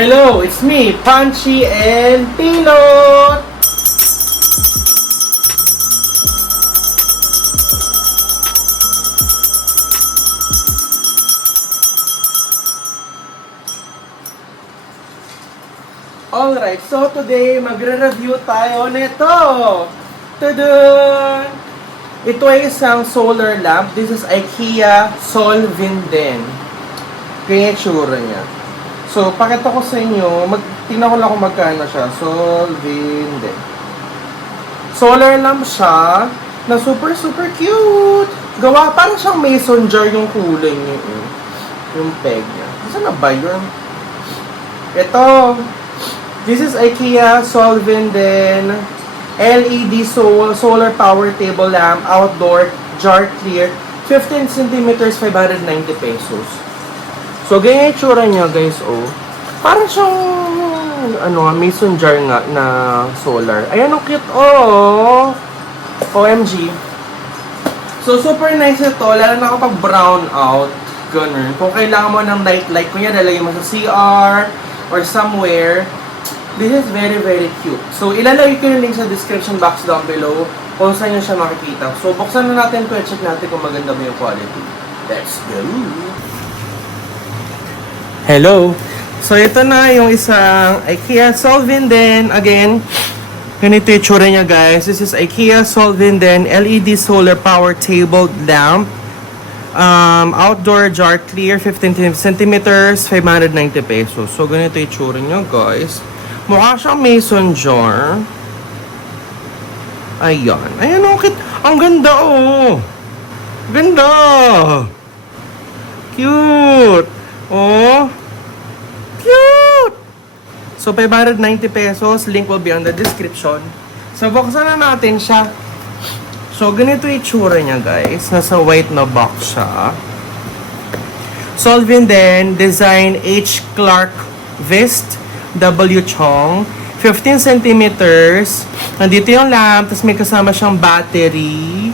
Hello, it's me, Punchy and Pilot! Alright, so today magre-review tayo nito! Tadaan! Ito ay isang solar lamp. This is IKEA Solvinden. Kaya tsura niya. So, pakita ko sa inyo, tingnan ko lang kung magkano siya. Solvinden. Solar lamp siya, na super cute. Gawa, parang siyang mason jar yung kulay niya. Yung peg niya. Saan na ba yun? Ito. This is IKEA Solvinden LED solar power table lamp, outdoor, jar clear, 15 cm, 590 pesos. So, ganyan yung tsura niya, guys, oh. Parang siyang, mason jar nga na solar. Ayan, ang cute, oh. OMG. So, super nice ito, lalo na kapag brown out. Ganun. Kung kailangan mo ng night light, kunya lalagay mo sa CR or somewhere, this is very cute. So, ilalagay ko yung link sa description box down below kung saan nyo siya makikita. So, buksan na natin ito at check natin kung maganda ba yung quality. Let's go! Hello! So, ito na yung isang IKEA Solvinden. Again, ganito yung tsura niya, guys. This is IKEA Solvinden LED Solar Power Table Lamp. Outdoor jar clear, 15 cm, 590 pesos. So, ganito yung tsura niya, guys. Mukha siyang mason jar. Ayan. Ayan, okay. Ang ganda, oh. Ganda. Cute. Oh. Cute. So, 590 pesos. Link will be on the description. So, buksan na natin siya. So, ganito yung itsura niya, guys. Nasa white na box siya. Solvinden Design H. Clark Vist W. Chong. 15 centimeters. Nandito yung lamp. Tapos may kasama siyang battery.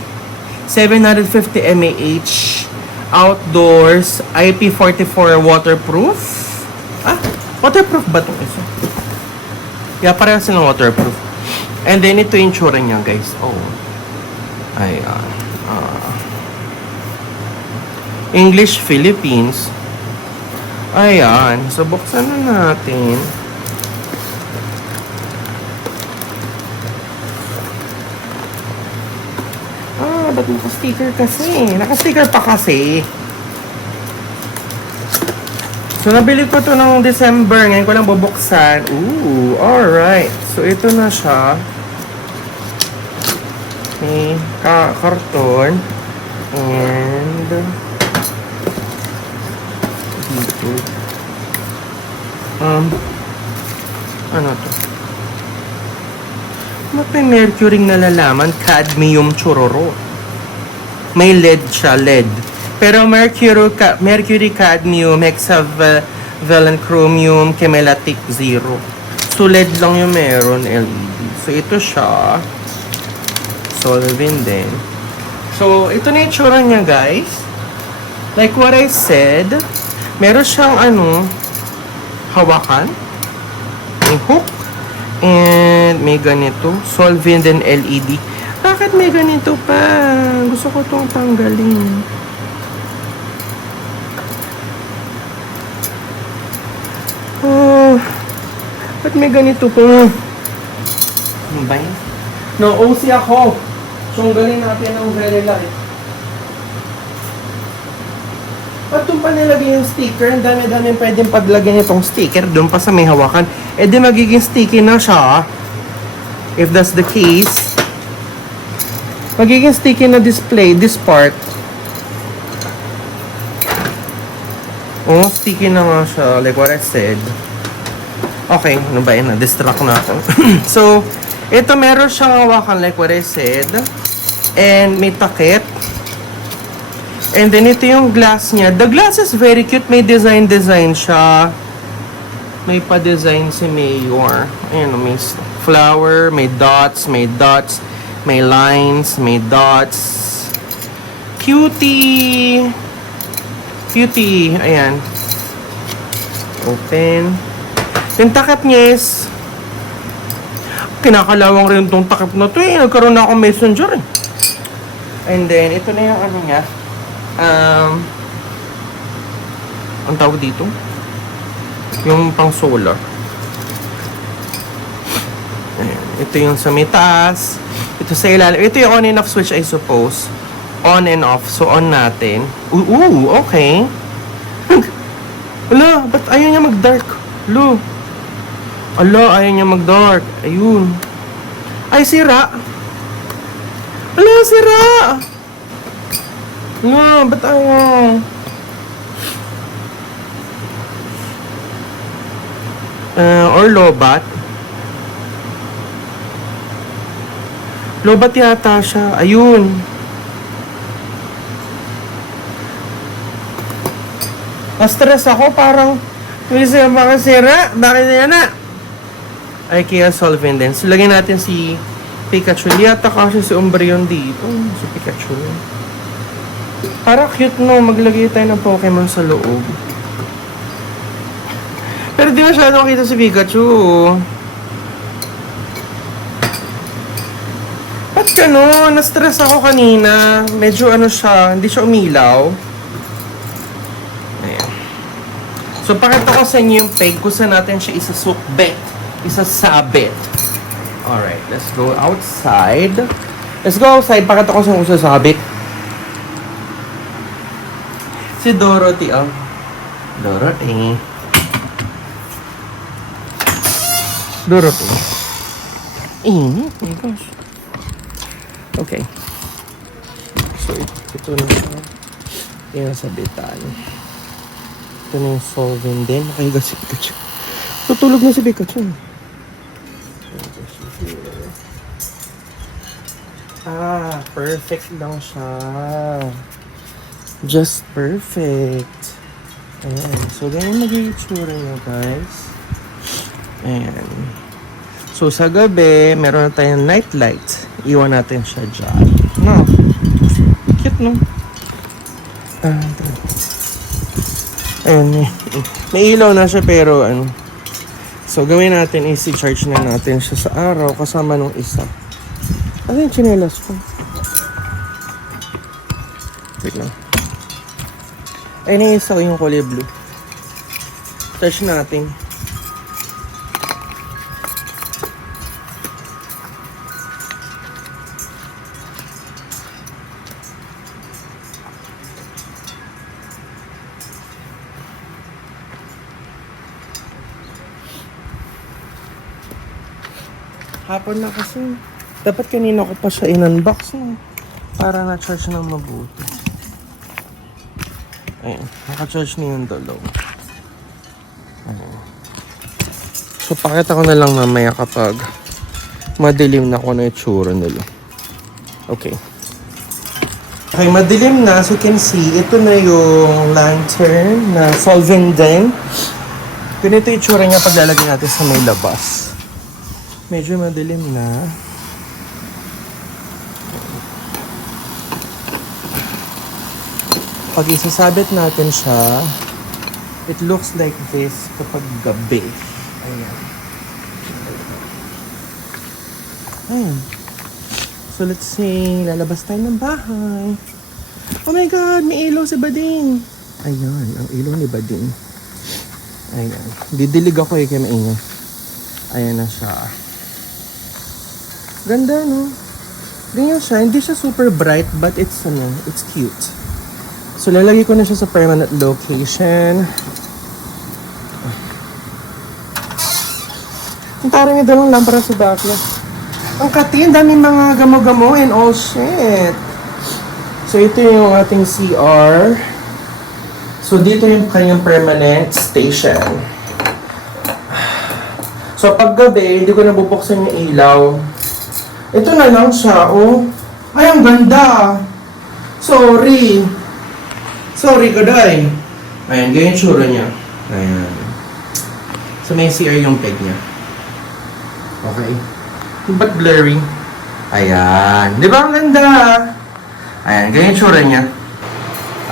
750 mAh. Outdoors. IP44 waterproof. Waterproof ba itong isa? Yeah, pareho silang waterproof. And then, ito yung tsura niya, guys. Oh. Ayan. English, Philippines. Ayan. So, buksan na natin. Ba't naka-sticker kasi? Naka-sticker pa kasi. So, nabili ko to ng December. Ngayon ko lang bubuksan. Ooh, alright. So, ito na siya. May karton. And dito. Ano to? Ba't may mercury na lalaman? Cadmium churoro. May lead siya, lead. Pero mercury, cadmium, hexavalent chromium, chemelatic zero. So, lead lang yung meron, LED. So, ito siya. Solvinden. So, ito na yung tsura niya, guys. Like what I said, meron siyang, hawakan. May hook. And, may ganito. Solvinden LED. Bakit may ganito pa? Gusto ko itong tanggalin. Oh, ba't may ganito pa? Ano ba yun? No, OC ako. Sunggalin natin ng very light. Ba't doon pa nilagay yung sticker? Ang dami-dami pwedeng paglagyan itong sticker. Doon pa sa may hawakan. Eh di magiging sticky na siya. If that's the case. Magiging sticky na display, this part. Oh, sticky na nga siya. Like what I said. Okay, ano ba yun? Na-distract na ako. So, ito meron siyang hawakan like what I said. And may takip. And then ito yung glass niya. The glass is very cute. May design siya. May pa-design si Mayor. Ayan, may flower, may dots, may lines, may dots. Cutie! Ayan. Open. Yung takip niya is, kinakalawang rin itong takip na to eh. Nagkaroon na akong messenger eh. And then, ito na yung ano niya. Ang tawag dito? Yung pang solar. Ayan. Ito yung sa may taas. Ito sa ilalim. Ito yung on and off switch, I suppose. On and off. So, on natin. Ooh, okay. Ala, ba't ayaw niya mag-dark? Ala, ayaw niya mag-dark. Ayun. Ay, sira. Ala, sira. Ala, ba't ayaw? Or lobat. Lobat yata siya. Ayun. Na-stress ako. Parang, Luisa, bakit sira? Bakit yan na? IKEA Solvent din. So, lagyan natin si Pikachu. Yata kasi si Umbreon dito. Si Pikachu. Para cute, no? Maglagay tayo ng Pokemon sa loob. Pero di masyado makita si Pikachu. Ba't gano'n? Na-stress ako kanina. Medyo ano siya, hindi siya umilaw. Ayan. So, pakita ko sa inyo yung peg kung saan natin siya isasabit. Alright, let's go outside. Let's go outside. Pakita ko saan isasabit. Si Dorothy, oh. Dorothy. Oh my gosh. Okay. So, ito na siya. Yung sabitan. Ito na yung solvent din. Nakahiga si Pikachu. Tutulog na si Pikachu. Perfect lang siya. Just perfect. Ayan. So, ganyan magiging itsura niya, guys. Ayan. So, sa gabi, meron na tayong night light. Iwan natin siya dyan. No? Cute, no? Ayan, may ilaw na siya, pero ano. So, gawin natin is i-charge na natin siya sa araw kasama nung isa. Ano yung chinelas ko? Wait lang. Ayun yung isa, yung kulay blue. Charge natin. Hapon na kasi. Dapat kanina ko pa siya in-unbox no? Para na-charge ng mabuti. Ayun. Naka-charge na yung dalaw. Ayun. So, pakita ko na lang mamaya kapag madilim na ko na itsura nila. Okay. Okay, madilim na. So, you can see, ito na yung lantern na solvent din. Ganito yung itsura niya pag lalagay natin sa may labas. Medyo madilim na. Pag isasabit natin siya, it looks like this kapag gabi. Ayan. Ayan. So let's say, lalabas tayo ng bahay. Oh my God, may ilaw si Bading. Ayan, ang ilaw ni Bading. Ayan. Didilig ako kaya maingay. Ayan na siya. Ganda, no? Ganyan siya. Hindi siya super bright, but it's, it's cute. So, lalagay ko na siya sa permanent location. Ang tarang yung dalawang lampara sa backlog. Ang kati, ang daming mga gamo-gamo and all shit. So, ito yung ating CR. So, dito yung kanyang permanent station. So, pag gabi, hindi ko nabubuksan yung ilaw. Ito na lang siya, oh. Ay, ang ganda. Sorry. Sorry, Kaday. Ayan, ganyan tsura niya. Ayan. So, may CR yung peg niya. Okay. Ba't blurry? Ayan. Di ba ang ganda? Ayan, ganyan tsura niya.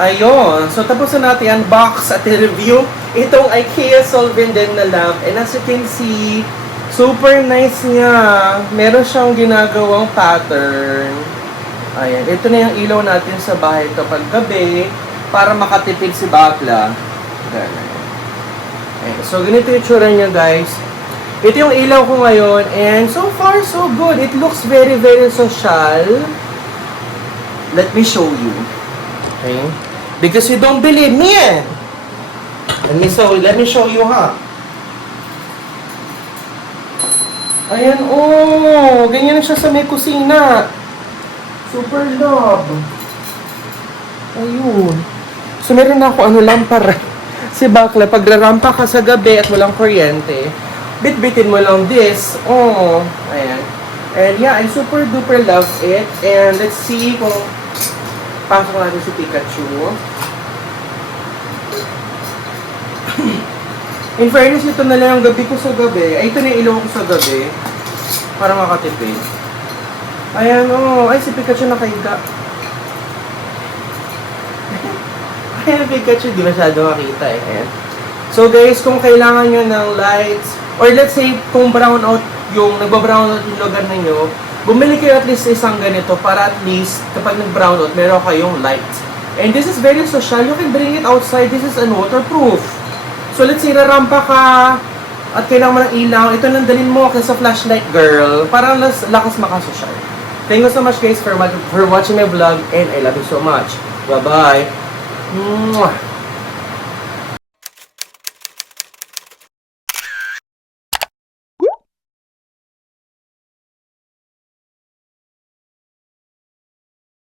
Ayun. So, tapos na natin unbox at i-review itong IKEA Solvenden na lamp. And as you can see, super nice niya. Meron siyang ginagawang pattern. Ayan, ito na yung ilaw natin sa bahay kapag gabi para makatipid si Bakla. Ganun. Ayan, so ganito yung tsura niya, guys. Ito yung ilaw ko ngayon and so far so good. It looks very very social. Let me show you. Okay? Because you don't believe me eh. Let me show you ha. Ayan, oh. Ganyan na siya sa may kusina. Super love. Ayun. So, meron na ako lampara. Si Bakla, pag rarampa ka sa gabi at walang kuryente, bit-bitin mo lang this. Oh. Ayan. And yeah, I super duper love it. And let's see kung pasok natin si Pikachu. In fairness, ito na lang yung gabi ko sa gabi. Ay, ito na yung ilaw ko sa gabi. Para makatipid. Ayan, oh. Ay, si Pikachu nakahiga. Ayan, Pikachu. Di masyado makita eh. Ayan. So, guys, kung kailangan nyo ng lights, or let's say, kung brown out yung, nagba-brown out yung lugar ninyo, bumili kayo at least isang ganito para at least, kapag nag-brown out, meron kayong light. And this is very social. You can bring it outside. This is waterproof. So, let's say, rarampa ka at kailangan mo ng ilaw. Ito nang dalhin mo sa flashlight, girl. Para lakas makasosyal. Thank you so much, guys, for watching my vlog. And I love you so much. Bye-bye. Mwah.